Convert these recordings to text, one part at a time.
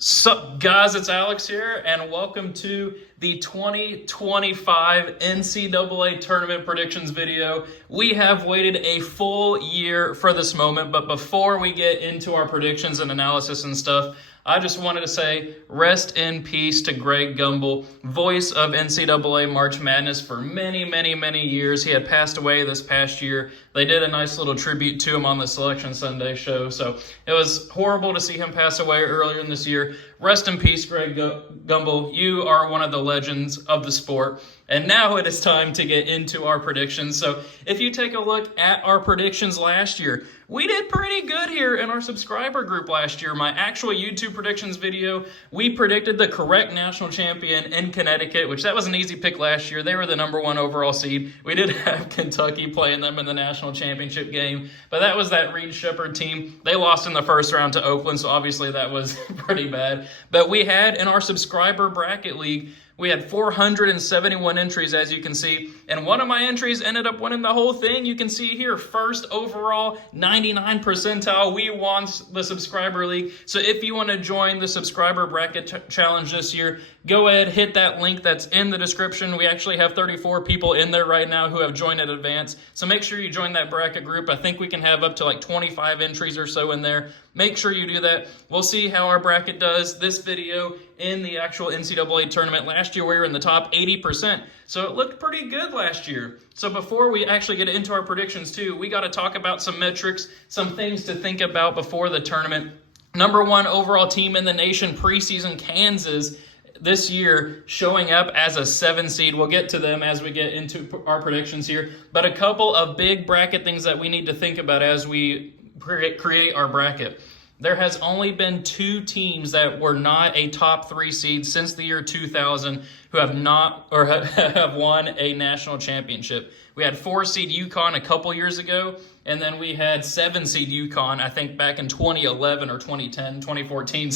Sup guys, it's Alex here, and welcome to the 2025 NCAA Tournament predictions video. We have waited a full year for this moment, but before we get into our predictions and analysis and stuff, I just wanted to say rest in peace to Greg Gumbel, voice of NCAA March Madness for many, many, many years. He had passed away this past year. They did a nice little tribute to him on the Selection Sunday show, so it was horrible to see him pass away earlier in this year. Rest in peace, Greg Gumbel. You are one of the legends of the sport. And now it is time to get into our predictions. So if you take a look at our predictions last year, we did pretty good here in our subscriber group last year. My actual YouTube predictions video, we predicted the correct national champion in Connecticut, which that was an easy pick last year. They were the #1 overall seed. We did have Kentucky playing them in the national championship game, but that was that Reed Shepherd team. They lost in the first round to Oakland, so obviously that was pretty bad. But we had in our subscriber bracket league, we had 471 entries, as you can see, and one of my entries ended up winning the whole thing. You can see here, first overall, 99 percentile. We won the subscriber league. So if you want to join the subscriber bracket challenge this year, go ahead, hit that link that's in the description. We actually have 34 people in there right now who have joined in advance. So make sure you join that bracket group. I think we can have up to like 25 entries or so in there. Make sure you do that. We'll see how our bracket does this video in the actual NCAA tournament. Last year, we were in the top 80%, so it looked pretty good last year. So before we actually get into our predictions too, we got to talk about some metrics, some things to think about before the tournament. #1 overall team in the nation preseason, Kansas, this year showing up as a 7 seed. We'll get to them as we get into our predictions here, but a couple of big bracket things that we need to think about as we create our bracket. There has only been 2 teams that were not a top 3 seed since the year 2000 who have not or have won a national championship. We had 4 seed UConn a couple years ago, and then we had 7 seed UConn, I think back in 2011 or 2010, 2014,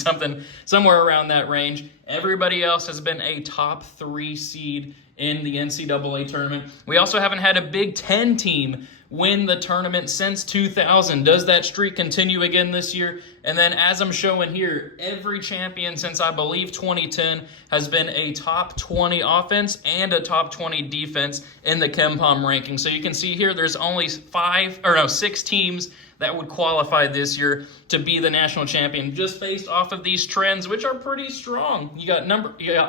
somewhere around that range. Everybody else has been a top 3 seed in the NCAA tournament. We also haven't had a Big Ten team win the tournament since 2000. Does that streak continue again this year? And then as I'm showing here, every champion since I believe 2010 has been a top 20 offense and a top 20 defense in the KenPom ranking. So you can see here there's only 6 teams that would qualify this year to be the national champion just based off of these trends, which are pretty strong. You got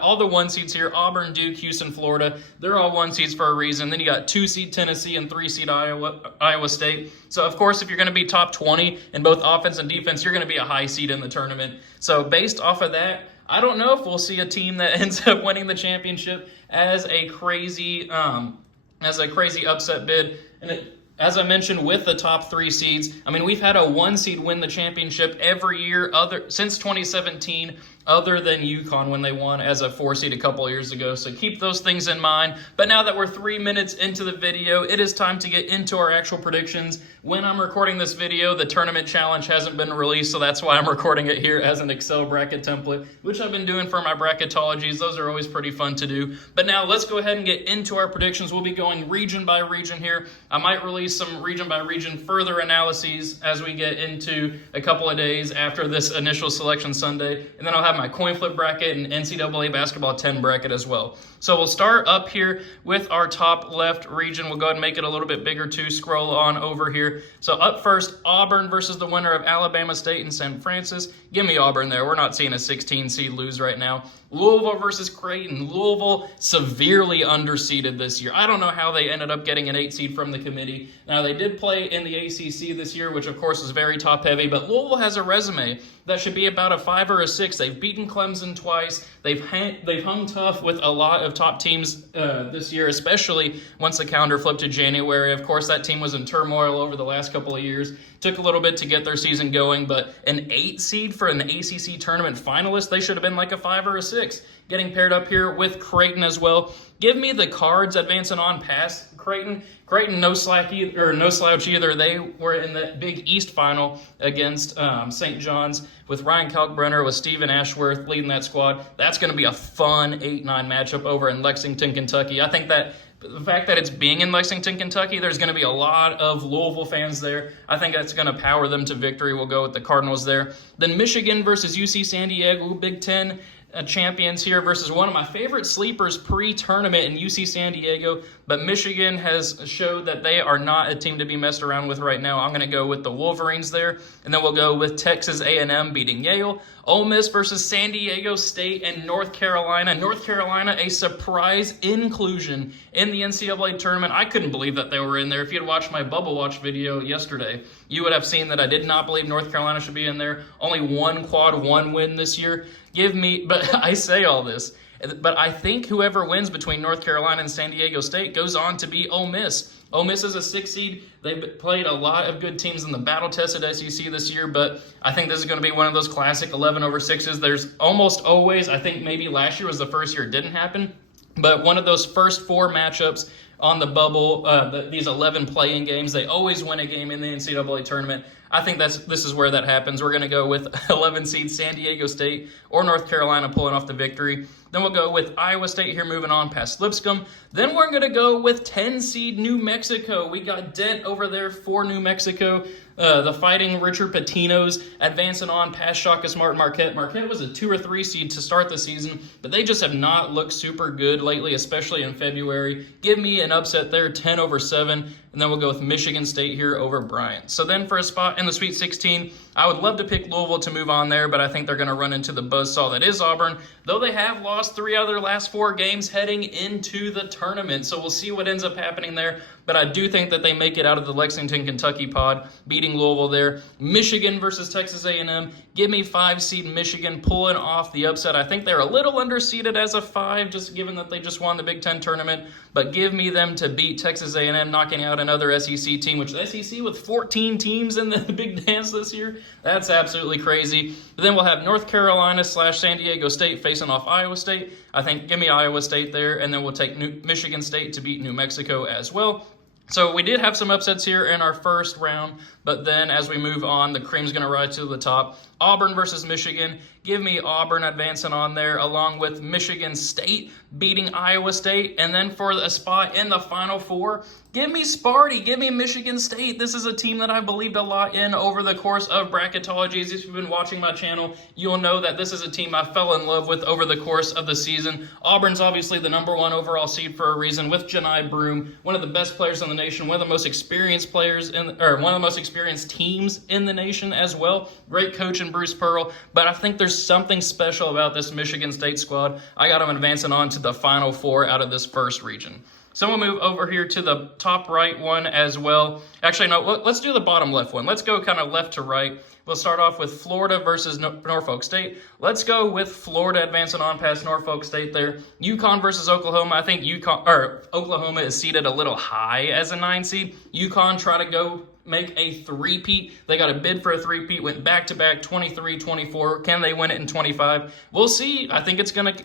all the 1 seeds here: Auburn, Duke, Houston, Florida. They're all 1 seeds for a reason. Then you got 2 seed Tennessee and 3 seed Iowa State. So of course, if you're going to be top 20 in both offense and defense, you're going to be a high seed in the tournament. So based off of that, I don't know if we'll see a team that ends up winning the championship as a crazy upset bid. And as I mentioned, with the top 3 seeds, I mean, we've had a 1 seed win the championship every year since 2017, other than UConn when they won as a 4 seed a couple of years ago. So keep those things in mind. But now that we're 3 minutes into the video, it is time to get into our actual predictions. When I'm recording this video, the tournament challenge hasn't been released, so that's why I'm recording it here as an Excel bracket template, which I've been doing for my bracketologies. Those are always pretty fun to do. But now let's go ahead and get into our predictions. We'll be going region by region here. I might release some region by region further analyses as we get into a couple of days after this initial Selection Sunday. And then I'll have my coin flip bracket and NCAA basketball 10 bracket as well. So we'll start up here with our top left region. We'll go ahead and make it a little bit bigger too. Scroll on over here. So up first, Auburn versus the winner of Alabama State and St. Francis. Give me Auburn there. We're not seeing a 16 seed lose right now. Louisville versus Creighton. Louisville severely underseeded this year. I don't know how they ended up getting an 8 seed from the committee. Now, they did play in the ACC this year, which of course is very top heavy, but Louisville has a resume that should be about a 5 or a 6. They've beaten Clemson twice. They've hung tough with a lot of top teams this year, especially once the calendar flipped to January. Of course, that team was in turmoil over the last couple of years. Took a little bit to get their season going, but an 8 seed for an ACC tournament finalist, they should have been like a 5 or a 6. Getting paired up here with Creighton as well. Give me the Cards advancing on past Creighton. Creighton, no slouch either. They were in the Big East final against St. John's with Ryan Kalkbrenner, with Stephen Ashworth leading that squad. That's going to be a fun 8-9 matchup over in Lexington, Kentucky. I think that The fact that it's being in Lexington, Kentucky, there's going to be a lot of Louisville fans there. I think that's going to power them to victory. We'll go with the Cardinals there. Then Michigan versus UC San Diego, Big Ten champions here versus one of my favorite sleepers pre-tournament in UC San Diego, but Michigan has showed that they are not a team to be messed around with right now. I'm going to go with the Wolverines there, and then we'll go with Texas A&M beating Yale. Ole Miss versus San Diego State and North Carolina. North Carolina, a surprise inclusion in the NCAA tournament. I couldn't believe that they were in there. If you had watched my Bubble Watch video yesterday, you would have seen that I did not believe North Carolina should be in there. Only one quad one win this year. But I say all this, but I think whoever wins between North Carolina and San Diego State goes on to beat Ole Miss. Ole Miss is a 6 seed. They've played a lot of good teams in the battle-tested SEC this year, but I think this is going to be one of those classic 11/6s. There's almost always, I think maybe last year was the first year it didn't happen, but one of those first 4 matchups on the bubble, these 11 play-in games, they always win a game in the NCAA tournament. I think this is where that happens. We're going to go with 11 seed San Diego State or North Carolina pulling off the victory. Then we'll go with Iowa State here, moving on past Lipscomb. Then we're going to go with 10 seed New Mexico. We got Dent over there for New Mexico. The Fighting Richard Patinos advancing on past Shaka Smart Marquette. Marquette was a 2 or 3 seed to start the season, but they just have not looked super good lately, especially in February. Give me an upset there, 10/7, and then we'll go with Michigan State here over Bryant. So then for a spot in the Sweet 16, I would love to pick Louisville to move on there, but I think they're going to run into the buzzsaw that is Auburn, though they have lost 3 out of their last 4 games heading into the tournament. So we'll see what ends up happening there, but I do think that they make it out of the Lexington, Kentucky pod, beating Louisville there. Michigan versus Texas A&M. Give me 5 seed Michigan pulling off the upset. I think they're a little underseeded as a 5, just given that they just won the Big Ten tournament, but give me them to beat Texas A&M, knocking out another SEC team, which the SEC with 14 teams in the Big Dance this year. That's absolutely crazy. But then we'll have North Carolina / San Diego State facing off Iowa State. I think give me Iowa State there, and then we'll take Michigan State to beat New Mexico as well. So we did have some upsets here in our first round, but then as we move on, the cream's going to rise to the top. Auburn versus Michigan. Give me Auburn advancing on there, along with Michigan State beating Iowa State. And then for a spot in the Final Four, give me Sparty. Give me Michigan State. This is a team that I believed a lot in over the course of Bracketology. If you've been watching my channel, you'll know that this is a team I fell in love with over the course of the season. Auburn's obviously the #1 overall seed for a reason, with Janai Broome, one of the best players in the nation, one of the most experienced players one of the most experienced teams in the nation as well. Great coach in Bruce Pearl, but I think there's something special about this Michigan State squad. I got them advancing on to the Final Four out of this first region. So we'll move over here to the top right one as well. Actually, no, let's do the bottom left one. Let's go kind of left to right. We'll start off with Florida versus Norfolk State. Let's go with Florida advancing on past Norfolk State there. UConn versus Oklahoma. I think Oklahoma is seated a little high as a 9 seed. UConn try to go make a three-peat. They got a bid for a three-peat, went back-to-back 23-24. Can they win it in 25? We'll see. I think it's going to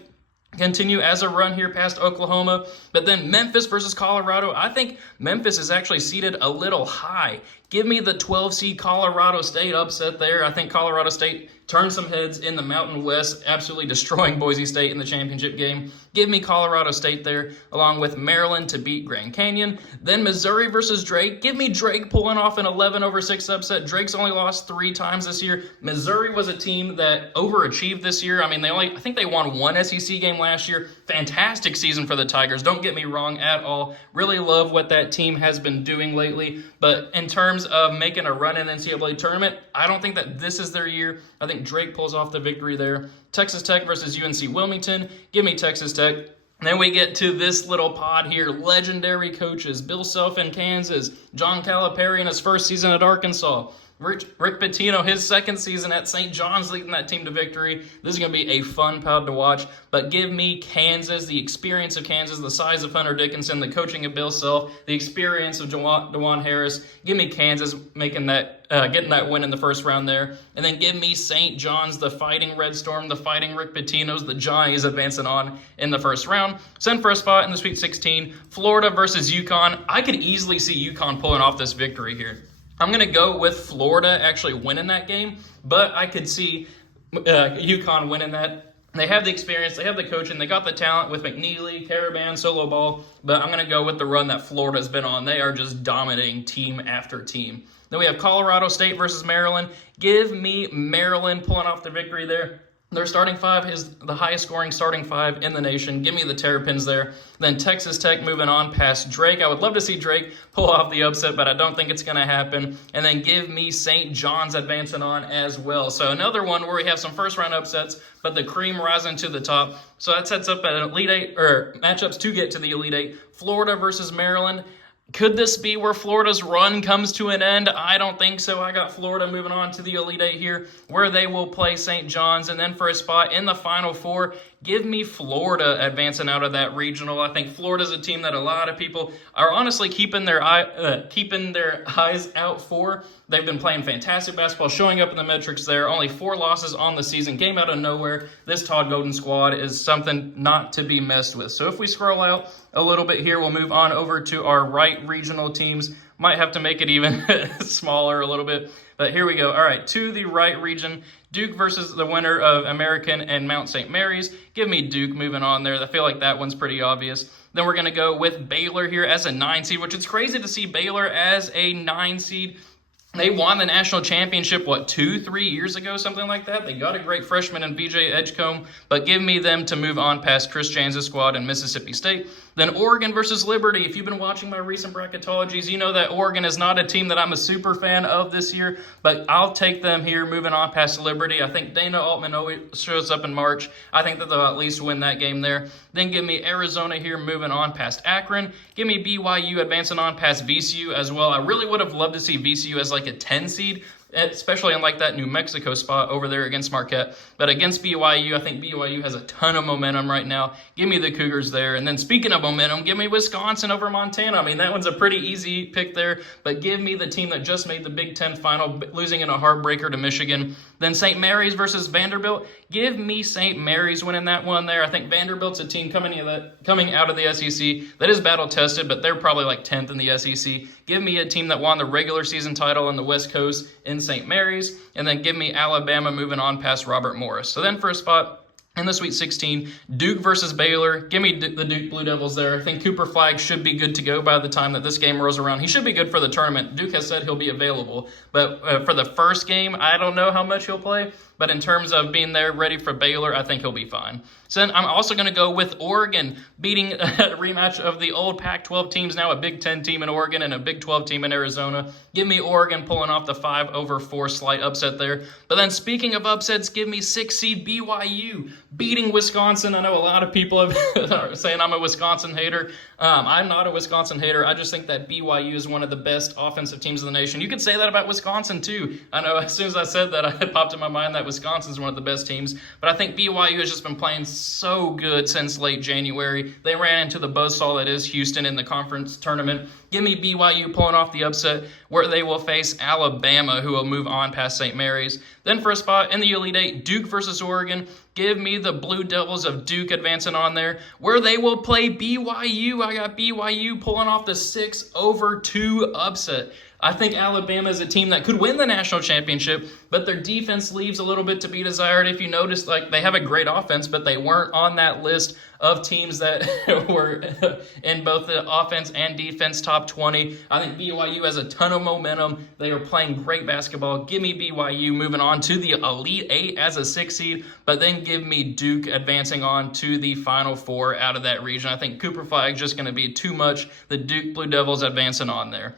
continue as a run here past Oklahoma. But then Memphis versus Colorado. I think Memphis is actually seated a little high. Give me the 12 seed Colorado State upset there. I think Colorado State turned some heads in the Mountain West, absolutely destroying Boise State in the championship game. Give me Colorado State there, along with Maryland to beat Grand Canyon. Then Missouri versus Drake. Give me Drake pulling off an 11/6 upset. Drake's only lost 3 times this year. Missouri was a team that overachieved this year. I mean, I think they won 1 SEC game last year. Fantastic season for the Tigers. Don't get me wrong at all. Really love what that team has been doing lately. But in terms of making a run in the NCAA tournament, I don't think that this is their year. I think Drake pulls off the victory there. Texas Tech versus UNC Wilmington. Give me Texas Tech. And then we get to this little pod here. Legendary coaches. Bill Self in Kansas. John Calipari in his first season at Arkansas. Rick Pitino, his second season at St. John's, leading that team to victory. This is going to be a fun pod to watch. But give me Kansas, the experience of Kansas, the size of Hunter Dickinson, the coaching of Bill Self, the experience of DeJuan Harris. Give me Kansas getting that win in the first round there. And then give me St. John's, the Fighting Red Storm, the Fighting Rick Pitinos, the Johnnies advancing on in the first round. Send for a spot in the Sweet 16. Florida versus UConn. I could easily see UConn pulling off this victory here. I'm going to go with Florida actually winning that game, but I could see UConn winning that They have the experience, they have the coaching, they got the talent with McNeely, Caravan, Solo Ball, but I'm going to go with the run that Florida's been on. They are just dominating team after team. Then we have Colorado State versus Maryland. Give me Maryland pulling off the victory there. Their starting five is the highest scoring starting five in the nation. Give me the Terrapins there. Then Texas Tech moving on past Drake. I would love to see Drake pull off the upset, but I don't think it's going to happen. And then give me St. John's advancing on as well. So another one where we have some first-round upsets, but the cream rising to the top. So that sets up an Elite Eight, or matchups to get to the Elite Eight. Florida versus Maryland. Could this be where Florida's run comes to an end? I don't think so. I got Florida moving on to the Elite Eight here, where they will play St. John's. And then for a spot in the Final Four, give me Florida advancing out of that regional. I think Florida's a team that a lot of people are honestly keeping their eyes out for. They've been playing fantastic basketball, showing up in the metrics there. Only 4 losses on the season. Came out of nowhere. This Todd Golden squad is something not to be messed with. So if we scroll out a little bit here, we'll move on over to our right regional teams. Might have to make it even smaller a little bit. But here we go. All right, to the right region, Duke versus the winner of American and Mount St. Mary's. Give me Duke moving on there. I feel like that one's pretty obvious. Then we're going to go with Baylor here as a 9 seed, which it's crazy to see Baylor as a 9 seed. They won the national championship, 2-3 years ago, something like that. They got a great freshman in BJ Edgecombe, but give me them to move on past Chris James' squad in Mississippi State. Then Oregon versus Liberty. If you've been watching my recent bracketologies, you know that Oregon is not a team that I'm a super fan of this year, but I'll take them here moving on past Liberty. I think Dana Altman always shows up in March. I think that they'll at least win that game there. Then give me Arizona here moving on past Akron. Give me BYU advancing on past VCU as well. I really would have loved to see VCU as like a 10 seed, especially in like that New Mexico spot over there against Marquette. But against BYU, I think BYU has a ton of momentum right now. Give me the Cougars there. And then speaking of momentum, give me Wisconsin over Montana. I mean, that one's a pretty easy pick there, but give me the team that just made the Big Ten final, losing in a heartbreaker to Michigan. Then St. Mary's versus Vanderbilt. Give me St. Mary's winning that one there. I think Vanderbilt's a team coming out of the SEC that is battle-tested, but they're probably like 10th in the SEC. Give me a team that won the regular season title on the West Coast in St. Mary's, and then give me Alabama moving on past Robert Morris. So then for a spot in the Sweet 16, Duke versus Baylor. Give me the Duke Blue Devils there. I think Cooper Flagg should be good to go by the time that this game rolls around. He should be good for the tournament. Duke has said he'll be available. But for the first game, I don't know how much he'll play. But in terms of being there ready for Baylor, I think he'll be fine. So then I'm also going to go with Oregon, beating a rematch of the old Pac-12 teams, now a Big Ten team in Oregon and a Big 12 team in Arizona. Give me Oregon pulling off the 5-4 slight upset there. But then speaking of upsets, give me 6 seed BYU beating Wisconsin. I know a lot of people are saying I'm a Wisconsin hater. I'm not a Wisconsin hater. I just think that BYU is one of the best offensive teams in the nation. You could say that about Wisconsin too. I know as soon as I said that, it popped in my mind that Wisconsin's one of the best teams. But I think BYU has just been playing so good since late January. They ran into the buzzsaw that is Houston in the conference tournament. Give me BYU pulling off the upset where they will face Alabama, who will move on past St. Mary's. Then for a spot in the Elite Eight, Duke versus Oregon. Give me the Blue Devils of Duke advancing on there, where they will play BYU. I got BYU pulling off the 6-2 upset. I think Alabama is a team that could win the national championship, but their defense leaves a little bit to be desired. If you notice, like, they have a great offense, but they weren't on that list of teams that were in both the offense and defense top 20. I think BYU has a ton of momentum. They are playing great basketball. Give me BYU moving on to the Elite Eight as a 6 seed, but then give me Duke advancing on to the Final Four out of that region. I think Cooper Flagg is just going to be too much. The Duke Blue Devils advancing on there.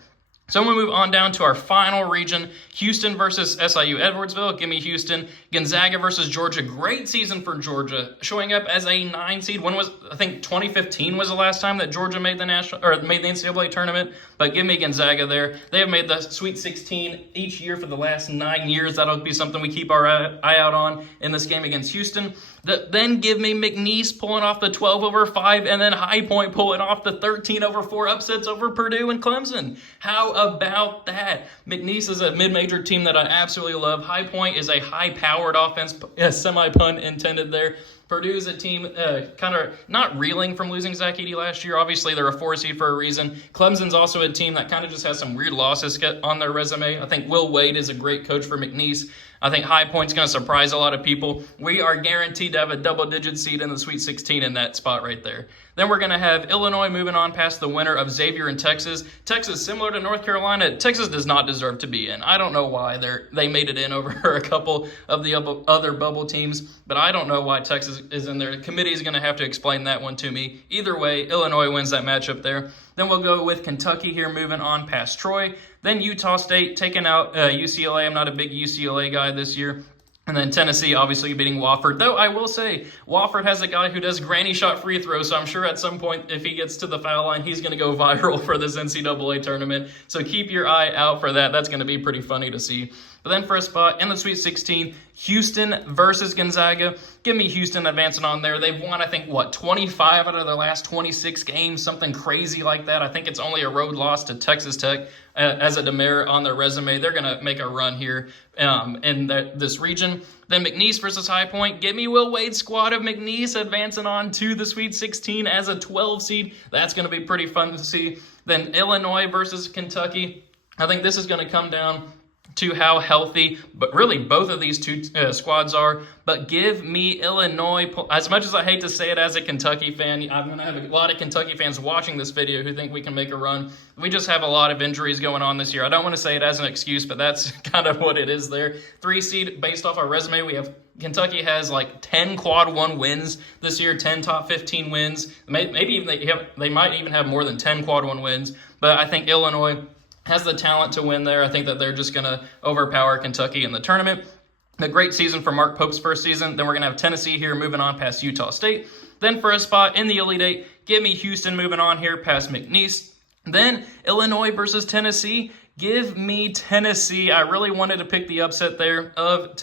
So I'm going to move on down to our final region, Houston versus SIU Edwardsville. Give me Houston. Gonzaga versus Georgia. Great season for Georgia, showing up as a 9 seed. I think 2015 was the last time that Georgia made the NCAA tournament. But give me Gonzaga there. They have made the Sweet 16 each year for the last 9 years. That'll be something we keep our eye out on in this game against Houston. Then give me McNeese pulling off the 12-5, and then High Point pulling off the 13-4 upsets over Purdue and Clemson. How about that? McNeese is a mid-major team that I absolutely love. High Point is a high-powered offense, semi-pun intended there. Purdue's a team kind of not reeling from losing Zach Edey last year. Obviously, they're a 4 seed for a reason. Clemson's also a team that kind of just has some weird losses on their resume. I think Will Wade is a great coach for McNeese. I think High Point's going to surprise a lot of people. We are guaranteed to have a double-digit seed in the Sweet 16 in that spot right there. Then we're going to have Illinois moving on past the winner of Xavier and Texas. Texas, similar to North Carolina, Texas does not deserve to be in. I don't know why they made it in over a couple of the other bubble teams, but I don't know why Texas is in there. The committee is going to have to explain that one to me. Either way, Illinois wins that matchup there. Then we'll go with Kentucky here, moving on past Troy. Then Utah State taking out UCLA. I'm not a big UCLA guy this year. And then Tennessee obviously beating Wofford. Though I will say, Wofford has a guy who does granny shot free throws, so I'm sure at some point if he gets to the foul line, he's going to go viral for this NCAA tournament. So keep your eye out for that. That's going to be pretty funny to see. But then for a spot in the Sweet 16, Houston versus Gonzaga. Give me Houston advancing on there. They've won, I think, 25 out of their last 26 games, something crazy like that. I think it's only a road loss to Texas Tech as a demerit on their resume. They're going to make a run here in this region. Then McNeese versus High Point. Give me Will Wade's squad of McNeese advancing on to the Sweet 16 as a 12 seed. That's going to be pretty fun to see. Then Illinois versus Kentucky. I think this is going to come down to how healthy, but really both of these two squads are. But give me Illinois. As much as I hate to say it as a Kentucky fan, I'm going to have a lot of Kentucky fans watching this video who think we can make a run. We just have a lot of injuries going on this year. I don't want to say it as an excuse, but that's kind of what it is there. 3 seed, based off our resume, we have Kentucky has like 10 quad 1 wins this year, 10 top 15 wins. Maybe even they might even have more than 10 quad 1 wins. But I think Illinois has the talent to win there. I think that they're just going to overpower Kentucky in the tournament. A great season for Mark Pope's first season. Then we're going to have Tennessee here moving on past Utah State. Then for a spot in the Elite Eight, give me Houston moving on here past McNeese. Then Illinois versus Tennessee. Give me Tennessee. I really wanted to pick the upset there of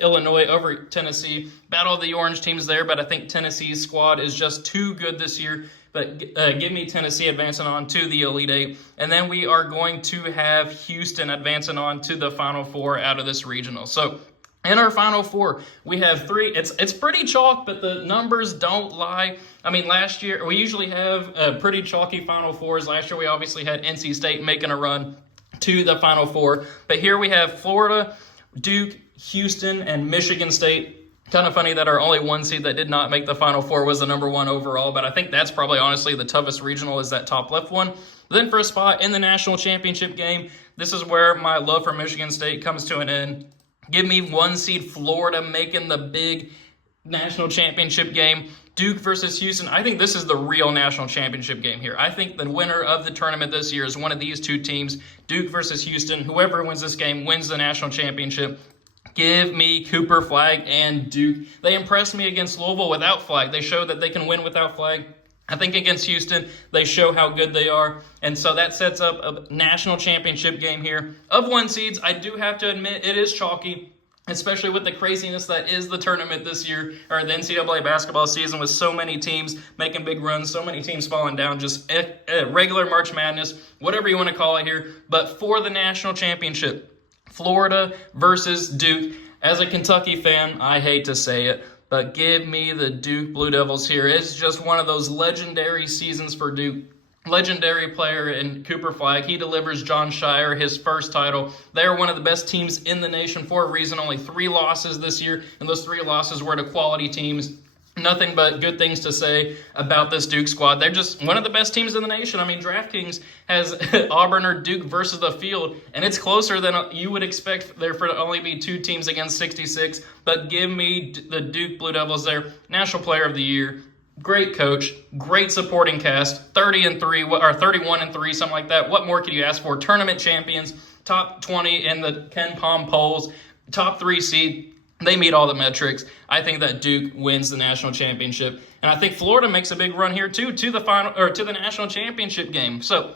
Illinois over Tennessee. Battle of the Orange teams there, but I think Tennessee's squad is just too good this year. But give me Tennessee advancing on to the Elite Eight. And then we are going to have Houston advancing on to the Final Four out of this regional. So in our Final Four, we have 3. It's pretty chalk, but the numbers don't lie. I mean, last year, we usually have pretty chalky Final Fours. Last year, we obviously had NC State making a run to the Final Four. But here we have Florida, Duke, Houston, and Michigan State. Kind of funny that our only 1 seed that did not make the Final Four was the number 1 overall, but I think that's probably honestly the toughest regional is that top left one. Then for a spot in the national championship game, this is where my love for Michigan State comes to an end. Give me 1 seed Florida making the big national championship game. Duke versus Houston. I think this is the real national championship game here. I think the winner of the tournament this year is one of these 2 teams, Duke versus Houston. Whoever wins this game wins the national championship. Give me Cooper, Flagg, and Duke. They impressed me against Louisville without Flagg. They showed that they can win without Flagg. I think against Houston, they show how good they are. And so that sets up a national championship game here. Of 1 seeds, I do have to admit it is chalky, especially with the craziness that is the tournament this year, or the NCAA basketball season with so many teams making big runs, so many teams falling down, just a regular March Madness, whatever you want to call it here. But for the national championship, Florida versus Duke. As a Kentucky fan, I hate to say it, but give me the Duke Blue Devils here. It's just one of those legendary seasons for Duke. Legendary player in Cooper Flagg. He delivers John Shire his first title. They're one of the best teams in the nation for a reason. Only 3 losses this year, and those 3 losses were to quality teams. Nothing but good things to say about this Duke squad. They're just one of the best teams in the nation. I mean, DraftKings has Auburn or Duke versus the field, and it's closer than you would expect there for to only be 2 teams against 66. But give me the Duke Blue Devils there. National Player of the Year. Great coach, great supporting cast, 30-3 or 31-3, something like that. What more could you ask for? Tournament champions, top 20 in the Ken Palm polls, top 3 seed. They meet all the metrics. I think that Duke wins the national championship, and I think Florida makes a big run here too to the final or to the national championship game. So,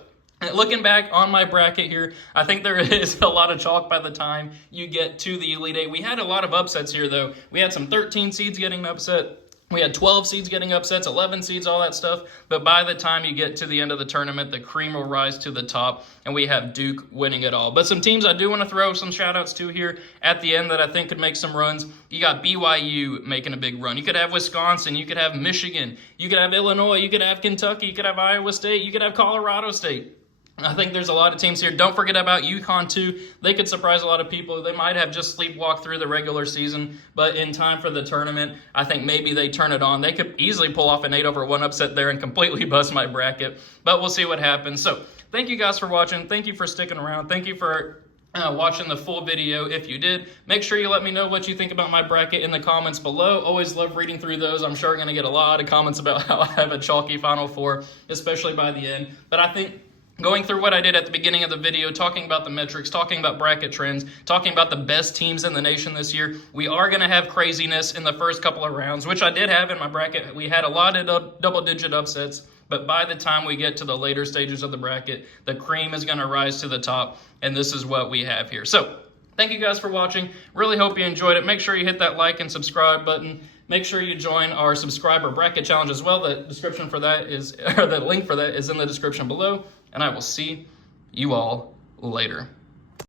looking back on my bracket here, I think there is a lot of chalk by the time you get to the Elite Eight. We had a lot of upsets here, though. We had some 13 seeds getting upset. We had 12 seeds getting upsets, 11 seeds, all that stuff. But by the time you get to the end of the tournament, the cream will rise to the top, and we have Duke winning it all. But some teams I do want to throw some shout-outs to here at the end that I think could make some runs. You got BYU making a big run. You could have Wisconsin. You could have Michigan. You could have Illinois. You could have Kentucky. You could have Iowa State. You could have Colorado State. I think there's a lot of teams here. Don't forget about UConn, too. They could surprise a lot of people. They might have just sleepwalked through the regular season, but in time for the tournament, I think maybe they turn it on. They could easily pull off an 8-1 upset there and completely bust my bracket, but we'll see what happens. So thank you guys for watching. Thank you for sticking around. Thank you for watching the full video. If you did, make sure you let me know what you think about my bracket in the comments below. Always love reading through those. I'm sure I'm going to get a lot of comments about how I have a chalky Final Four, especially by the end, but I think going through what I did at the beginning of the video, talking about the metrics, talking about bracket trends, talking about the best teams in the nation this year, we are going to have craziness in the first couple of rounds, which I did have in my bracket. We had a lot of double-digit upsets, but by the time we get to the later stages of the bracket, the cream is going to rise to the top, and this is what we have here. So thank you guys for watching. Really hope you enjoyed it. Make sure you hit that like and subscribe button. Make sure you join our subscriber bracket challenge as well. The description for that is, or the link for that is in the description below. And I will see you all later.